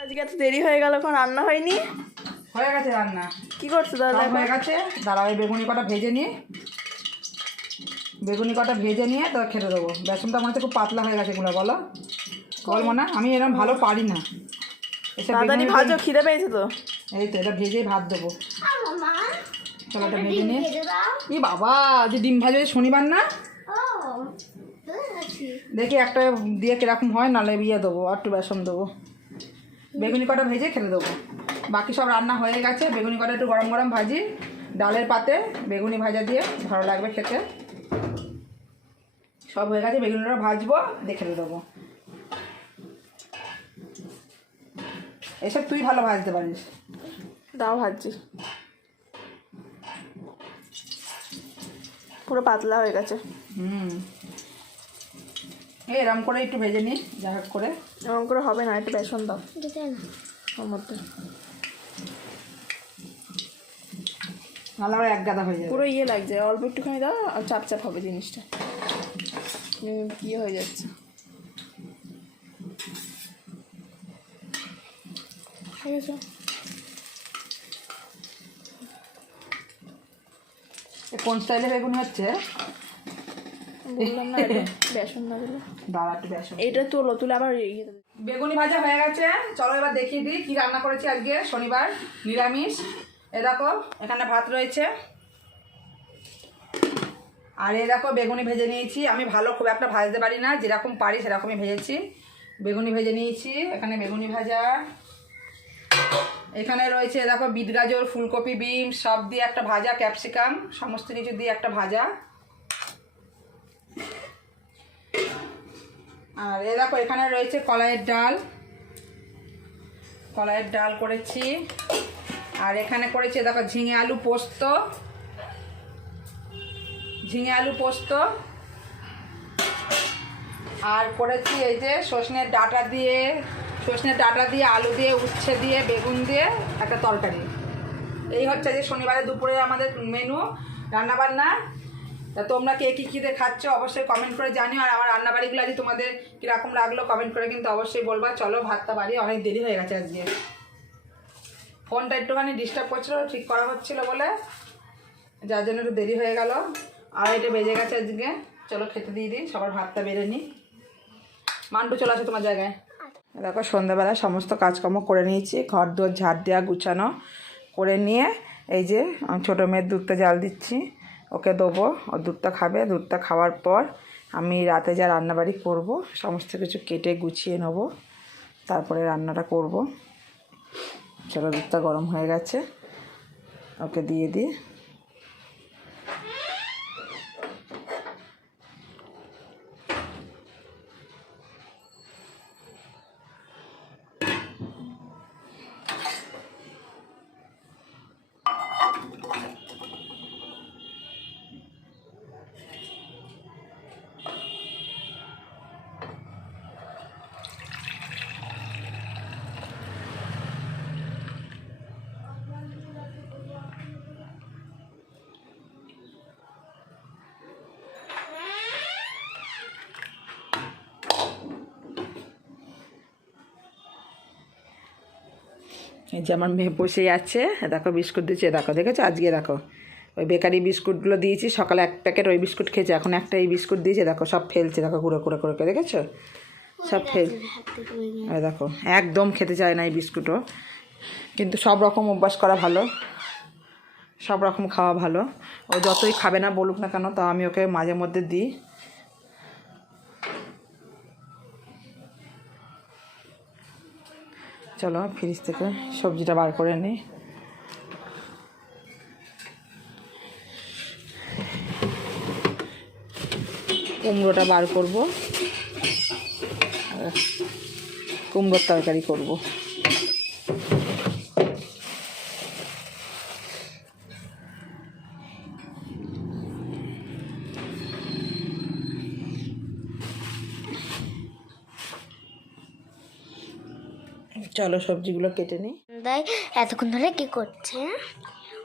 আজকে এত দেরি হয়ে গেল, এখন রান্না হয়নি? হয়ে গেছে রান্না। কি করছো দাদা? হয়ে গেছে, দাঁড়াও এই বেগুনি কটা ভেজে নিয়ে তো খেতে দেবো। বেসনটা মনে হচ্ছে খুব পাতলা হয়ে গেছে এগুলো, বলো বলবো না, আমি এরকম ভালো পারি না। তাড়াতাড়ি ভাজো, খিদে পেয়েছে তো। এই তো এটা ভেজেই ভাত দেবো। চলো এটা ভেজে নিয়ে। ই বাবা, যে ডিম ভাজা শনিবার না, দেখি একটা দিয়ে কিরকম হয়, নাহলে বিয়ে দেবো আর একটু বেসন দেবো। বেগুনি কটা ভেজে খেতে দেবো। বাকি সব রান্না হয়ে গেছে। বেগুনি কটা একটু গরম গরম ভাজি, ডালের পাতে বেগুনি ভাজা দিয়ে ভালো লাগবে খেতে। সব হয়ে গেছে, বেগুনিটা ভাজবো, দিয়ে খেতে দেবো। এসব তুই ভালো ভাজতে পারিস। দাও ভাজছি, পুরো পাতলা হয়ে গেছে। এরম করে একটু ভেজে নিই, যা হোক করে। এরকম করে হবে না, একটু বেসন দাও ওর মধ্যে, নাহলে আবার এক গাদা হয়ে যাবে। পুরো ইয়ে লাগছে, অল্প একটুখানি দাও, আর চাপ চাপ হবে জিনিসটা, ইয়ে হয়ে যাচ্ছে। ঠিক আছে, কোন স্টাইলে বেগুনি হচ্ছে বললাম না বেসন না দিলে। দাঁড়া একটু বেসন। এইটা তুলো, তুলে আবার ইয়ে বেগুনি ভাজা হয়ে গেছে। চলো এবার দেখিয়ে দিই কী রান্না করেছি আজকে, শনিবার নিরামিষ। এ দেখো এখানে ভাত রয়েছে, আর এ দেখো বেগুনি ভেজে নিয়েছি। আমি ভালো খুব একটা ভাজতে পারি না, যেরকম পারি সেরকমই ভেজেছি। বেগুনি ভেজে নিয়েছি, এখানে বেগুনি ভাজা। এখানে রয়েছে দেখো বিট গাজর, ফুলকপি, বিম সব দিয়ে একটা ভাজা, ক্যাপসিকাম সমস্ত কিছু দিয়ে একটা ভাজা। আর এ দেখো এখানে রয়েছে কলাইয়ের ডাল করেছি। আর এখানে করেছি দেখো ঝিঙে আলু পোস্ত। আর করেছি এই যে সজনের ডাঁটা দিয়ে আলু দিয়ে, উচ্ছে দিয়ে, বেগুন দিয়ে একটা তরকারি। এই হচ্ছে যে শনিবারে দুপুরে আমাদের মেনু রান্নাবান্না। তা তোমরা কে কী দিয়ে খাচ্ছ অবশ্যই কমেন্ট করে জানিও। আর আমার রান্নাবাড়িগুলো আজ তোমাদের কীরকম লাগলো কমেন্ট করে কিন্তু অবশ্যই বলবা। চলো ভাতটা বাড়ি, অনেক দেরি হয়ে গেছে আজকে। ফোনটা একটুখানি ডিস্টার্ব করছিলো, ঠিক করা হচ্ছিলো বলে, যার জন্য একটু দেরি হয়ে গেল। আর এটা বেজে গেছে আজকে। চলো খেতে দিয়ে দিই, সবার ভাতটা বেড়ে নিই। মান্টু চলে আসে তোমার জায়গায়। দেখো সন্ধ্যাবেলা সমস্ত কাজকর্ম করে নিয়েছি, ঘর দুয়ার ঝাড় দেওয়া গুছানো করে নিয়ে এই যে আমি ছোটো মেয়ের দুধটা জাল দিচ্ছি, ওকে দেবো, ও দুধটা খাবে। দুধটা খাওয়ার পর আমি রাতে যা রান্নাবাড়ি করব সমস্ত কিছু কেটে গুছিয়ে নেব, তারপরে রান্নাটা করব। চলো দুধটা গরম হয়ে গেছে, ওকে দিয়ে দিই। এই যে আমার মেয়ে বসেই আছে, দেখো বিস্কুট দিচ্ছে, দেখো দেখেছো আজকে, দেখো ওই বেকারি বিস্কুটগুলো দিয়েছি, সকালে এক প্যাকেট ওই বিস্কুট খেয়েছে, এখন একটা এই বিস্কুট দিয়েছে, দেখো সব ফেলছে, দেখো গুঁড়ো করে করে, দেখেছো সব দেখো একদম খেতে চায় না এই বিস্কুটও। কিন্তু সব রকম অভ্যাস করা ভালো, সব রকম খাওয়া ভালো। ও যতই খাবে না বলুক না কেন, তা আমি ওকে মাঝে মধ্যে দিই। চলো ফ্রিজ থেকে সবজিটা বার করে নিই। কুমড়োটা বার করব, কুমড়োর তরকারি করব। চলো সবজিগুলো কেটে নিই। তাই এতক্ষণ ধরে কি করছে?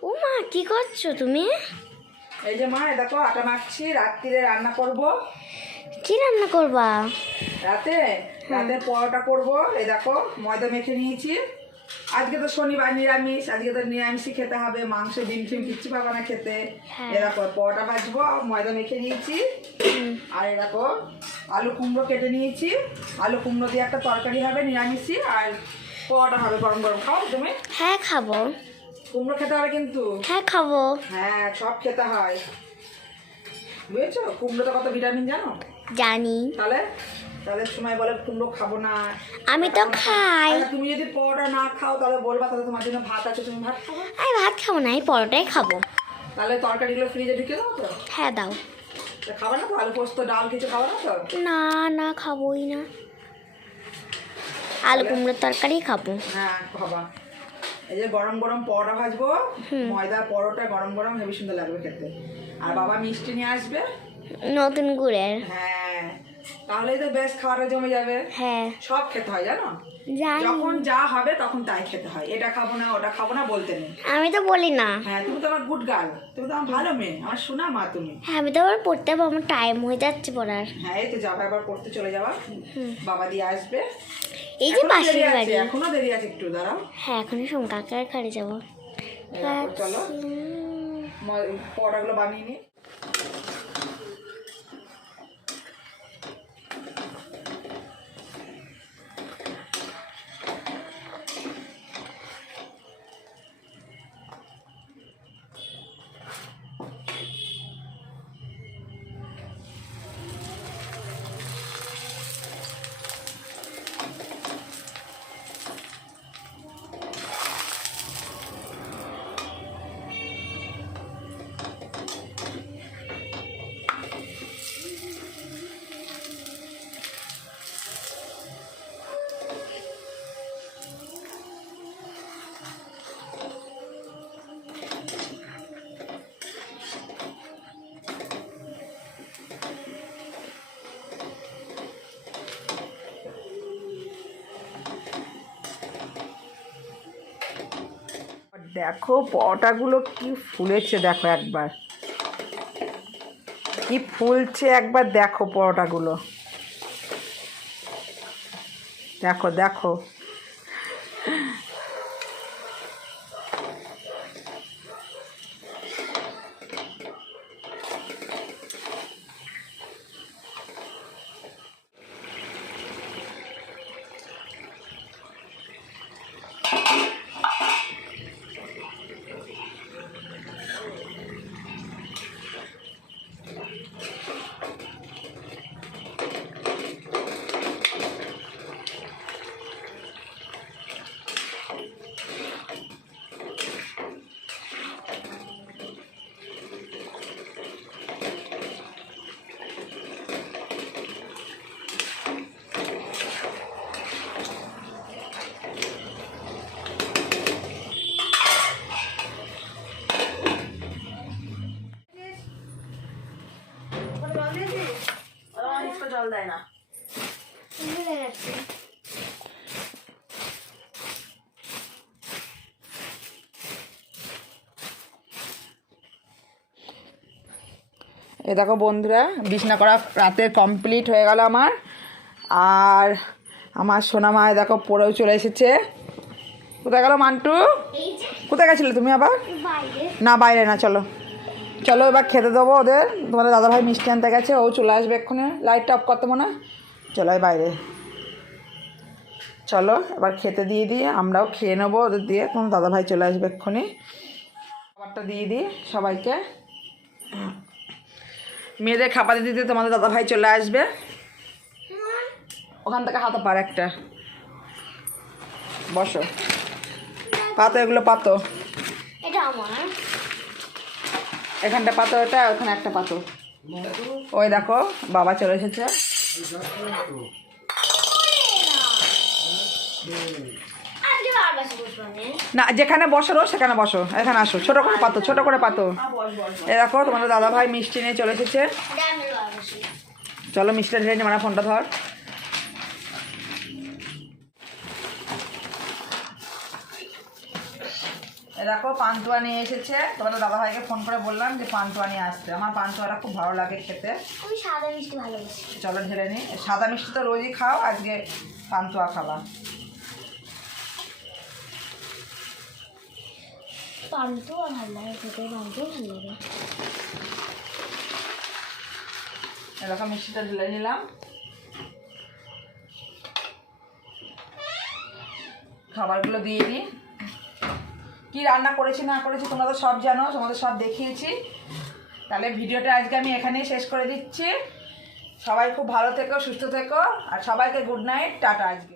ও মা, কি করছো তুমি? এই যে মা দেখো আটা মাখছি, রাত্রিরে রান্না করব। কি রান্না করবা? রাতে পরোটা করব। এই দেখো ময়দা মেখে নিয়েছি। আজকে তো শনিবার নিরামিষ, আজকে তো নিরামিষই খেতে হবে, মাংস ডিম টিম কিচ্ছু পাবো না খেতে। এরকম পরোটা ভাজবো, ময়দা মেখে নিয়েছি। আর এরকম আলু কুমড়ো কেটে নিয়েছি, আলু কুমড়ো দিয়ে একটা তরকারি হবে নিরামিষই, আর পরোটা হবে গরম গরম। খাও তুমি? হ্যাঁ খাবো। কুমড়ো খেতে হবে কিন্তু। হ্যাঁ খাবো। হ্যাঁ সব খেতে হয়, বুঝেছো? কুমড়োতে কত ভিটামিন জানো? জানি। তাহলে সময় বলে কুমড়ো খাবো না। আমি তো খাই। আচ্ছা, তুমি যদি পরোটা না খাও তাহলে বলবা, তাহলে তোমার জন্য ভাত আছে, তুমি ভাত খাবো। আমি ভাত খাবো না, আমি পরোটাই খাবো। তাহলে তরকারিগুলো ফ্রিজে ঢুকে দাও তো। হ্যাঁ দাও। খাবে না তো? আলু পোস্ত ডাল কিছু খাবে না তো? না না খাবোই না, আলু কুমড়োর তরকারি খাবো। হ্যাঁ খাবা। এই যে গরম গরম পরোটা ভাজবো, ময়দার পরোটা গরম গরম, হেবি সুন্দর লাগবে খেতে। আর বাবা মিষ্টি নিয়ে আসবে নতুন গুড়ের। হ্যাঁ, তাহলেই তো বেশ খাওয়াটা জমে যাবে। হ্যাঁ সব খেতে হয় জানো, জানি। যখন যা হবে তখন তাই খেতে হয়। এটা খাবো না ওটা খাবো না বলতে নেই। আমি তো বলি না। হ্যাঁ তুমি তো আমার গুড গার্ল, তুমি তো আমার ভালো মেয়ে, আমার সোনা মা তুমি। হ্যাঁ আমি তো আবার পড়তে যাবো, আমার টাইম হয়ে যাচ্ছে পড়ার। হ্যাঁ এই তো যাবে, আবার পড়তে চলে যাবা, বাবা দিয়ে আসবে। এই যে এখনো পাশের দেরি আছে, বাড়ি। এখনো দেরি আছে, একটু দাঁড়াও। হ্যাঁ এখনই সোম কাকার ঘরে যাবো। চলো পরোটাগুলো বানিয়ে নি। দেখো পরোটাগুলো কি ফুলেছে, দেখো একবার কি ফুলছে, একবার দেখো পরোটাগুলো, দেখো দেখো। জল দেয় না। এ দেখো বন্ধুরা, বিছানা করা রাতের কমপ্লিট হয়ে গেল আমার। আর আমার সোনা মা দেখো পড়েও চলে এসেছে। কোথায় গেল মান্টু? কোথায় গেছিলে তুমি আবার? না বাইরে না, চলো চলো এবার খেতে দেবো ওদের। তোমাদের দাদাভাই মিষ্টি আনতে গেছে, ও চলে আসবে এক্ষুনি। লাইটটা অফ করতে মনে হয়, চলো বাইরে চলো এবার খেতে দিয়ে দিই, আমরাও খেয়ে নেবো ওদের দিয়ে। তোমার দাদাভাই চলে আসবে এক্ষুনি, খাবারটা দিয়ে দিই সবাইকে। মেয়েদের খাবার দিতে তোমাদের দাদাভাই চলে আসবে। ওখান থেকে হাতে পার একটা, বসো, পাতো এগুলো পাতো, এটা আমার এখানটা পাতো, এটা ওখানে একটা পাতো। ওই দেখো বাবা চলে এসেছে। না যেখানে বসো সেখানে বসো, এখানে আসো, ছোট করে পাতো, ছোট করে পাতো। এ দেখো তোমাদের দাদাভাই মিষ্টি নিয়ে চলে এসেছে। চলো মিষ্টিটা ঢেলে নিয়ে, মানে ফোনটা ধর। দেখো পান্তুয়া নিয়ে এসেছে, তোমাদের দাদাভাইকে ফোন করে বললাম যে পান্তুয়া নিয়ে আসতে। আমার পান্তুয়াটা খুব ভালো লাগে খেতে। আমি সাদা মিষ্টি ভালোবাসি। চলো ঢেলে নিই। সাদা মিষ্টি তো রোজই খাও, আজকে পান্তুয়া খাবা। পান্তুয়া ভালো লাগে খেতে, পান্তুয়া ভালো লাগে। এরকম মিষ্টিটা ঢেলে নিলাম। খাবারগুলো দিয়ে দিই। কি রান্না করেছি না করেছি তোমরা তো সব জানো, তোমাদের সব দেখিয়েছি। তাহলে ভিডিওটা আজকে আমি এখানেই শেষ করে দিচ্ছি। সবাই খুব ভালো থেকো, সুস্থ থেকো, আর সবাইকে গুড নাইট, টাটা আজকে।